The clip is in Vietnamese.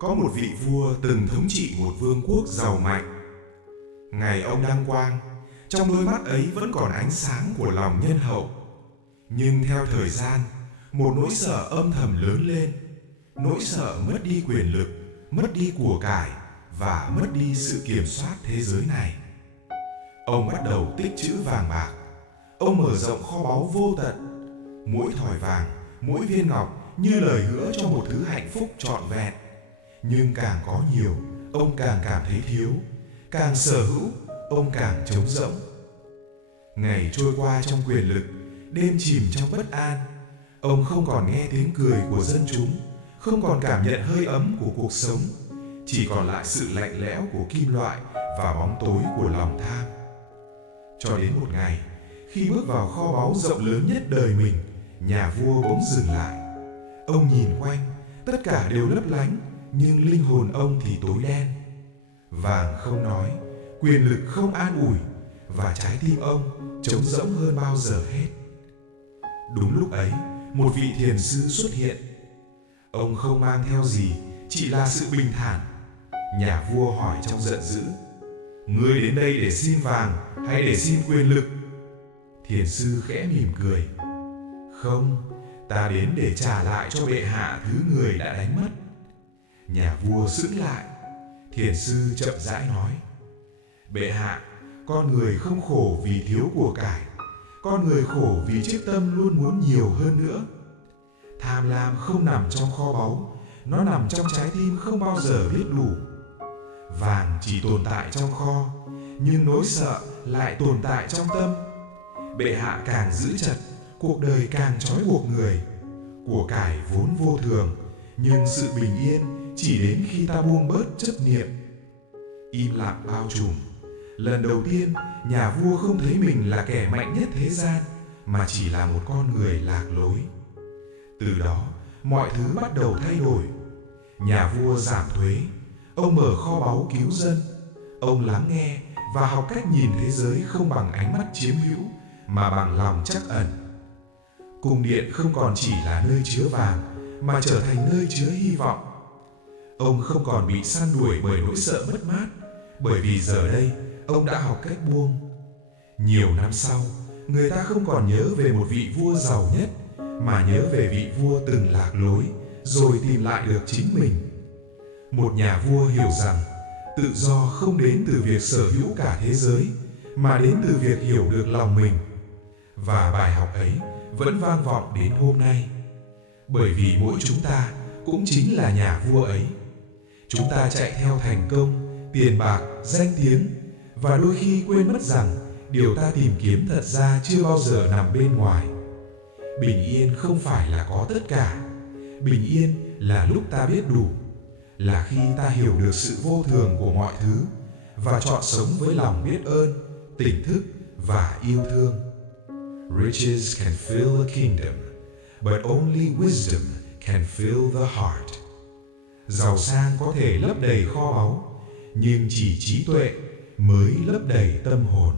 Có một vị vua từng thống trị một vương quốc giàu mạnh. Ngày ông đăng quang, trong đôi mắt ấy vẫn còn ánh sáng của lòng nhân hậu. Nhưng theo thời gian, một nỗi sợ âm thầm lớn lên. Nỗi sợ mất đi quyền lực, mất đi của cải và mất đi sự kiểm soát thế giới này. Ông bắt đầu tích trữ vàng bạc. Ông mở rộng kho báu vô tận. Mỗi thỏi vàng, mỗi viên ngọc như lời hứa cho một thứ hạnh phúc trọn vẹn. Nhưng càng có nhiều, ông càng cảm thấy thiếu. Càng sở hữu, ông càng trống rỗng. Ngày trôi qua trong quyền lực, đêm chìm trong bất an. Ông không còn nghe tiếng cười của dân chúng, không còn cảm nhận hơi ấm của cuộc sống. Chỉ còn lại sự lạnh lẽo của kim loại và bóng tối của lòng tham. Cho đến một ngày, khi bước vào kho báu rộng lớn nhất đời mình, nhà vua bỗng dừng lại. Ông nhìn quanh, tất cả đều lấp lánh, nhưng linh hồn ông thì tối đen. Vàng không nói, quyền lực không an ủi, và trái tim ông trống rỗng hơn bao giờ hết. Đúng lúc ấy, một vị thiền sư xuất hiện. Ông không mang theo gì, chỉ là sự bình thản. Nhà vua hỏi trong giận dữ: "Ngươi đến đây để xin vàng hay để xin quyền lực?" Thiền sư khẽ mỉm cười: "Không, ta đến để trả lại cho bệ hạ thứ người đã đánh mất." Nhà vua sững lại. Thiền sư chậm rãi nói: "Bệ hạ, con người không khổ vì thiếu của cải. Con người khổ vì chiếc tâm luôn muốn nhiều hơn nữa. Tham lam không nằm trong kho báu, nó nằm trong trái tim không bao giờ biết đủ. Vàng chỉ tồn tại trong kho, nhưng nỗi sợ lại tồn tại trong tâm. Bệ hạ càng giữ chặt, cuộc đời càng trói buộc người. Của cải vốn vô thường, nhưng sự bình yên chỉ đến khi ta buông bớt chấp niệm." Im lặng bao trùm. Lần đầu tiên, nhà vua không thấy mình là kẻ mạnh nhất thế gian, mà chỉ là một con người lạc lối. Từ đó, mọi thứ bắt đầu thay đổi. Nhà vua giảm thuế. Ông mở kho báu cứu dân. Ông lắng nghe và học cách nhìn thế giới không bằng ánh mắt chiếm hữu, mà bằng lòng trắc ẩn. Cung điện không còn chỉ là nơi chứa vàng, mà trở thành nơi chứa hy vọng. Ông không còn bị săn đuổi bởi nỗi sợ mất mát, bởi vì giờ đây ông đã học cách buông. Nhiều năm sau, người ta không còn nhớ về một vị vua giàu nhất, mà nhớ về vị vua từng lạc lối rồi tìm lại được chính mình. Một nhà vua hiểu rằng tự do không đến từ việc sở hữu cả thế giới, mà đến từ việc hiểu được lòng mình. Và bài học ấy vẫn vang vọng đến hôm nay, bởi vì mỗi chúng ta cũng chính là nhà vua ấy. Chúng ta chạy theo thành công, tiền bạc, danh tiếng, và đôi khi quên mất rằng điều ta tìm kiếm thật ra chưa bao giờ nằm bên ngoài. Bình yên không phải là có tất cả. Bình yên là lúc ta biết đủ, là khi ta hiểu được sự vô thường của mọi thứ và chọn sống với lòng biết ơn, tỉnh thức và yêu thương. Riches can fill a kingdom, but only wisdom can fill the heart. Giàu sang có thể lấp đầy kho báu, nhưng chỉ trí tuệ mới lấp đầy tâm hồn.